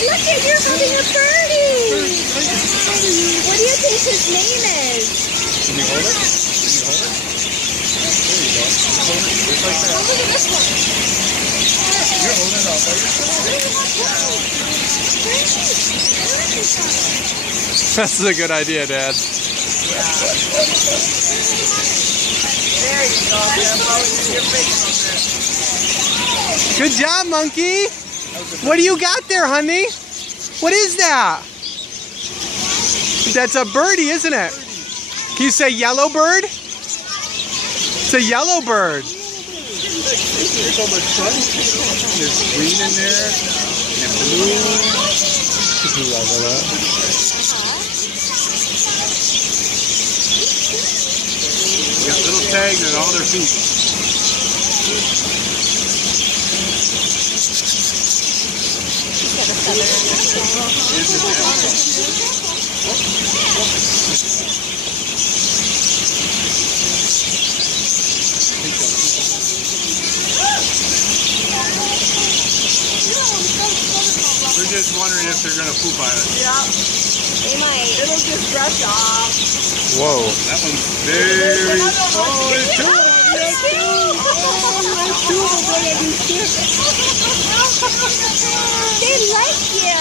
Look at you're holding a birdie! What do you think his name is? Can you hold it? Can you hold it? There you go. Just hold it just like that. Oh, look at this one. You're holding it all by yourself. That's a good idea, Dad. There you go. Your face on there. Good job, Monkey. What do you got there, honey? What is that? That's a birdie, isn't it? Can you say yellow bird? It's a yellow bird. There's so much fun. There's green in there and blue. You love that. You got little tags on all their feet. We're just wondering if they're gonna poop on us. Yeah. They might. It'll just brush off. Whoa. That one's very. Oh, there's two. There's two. They like you.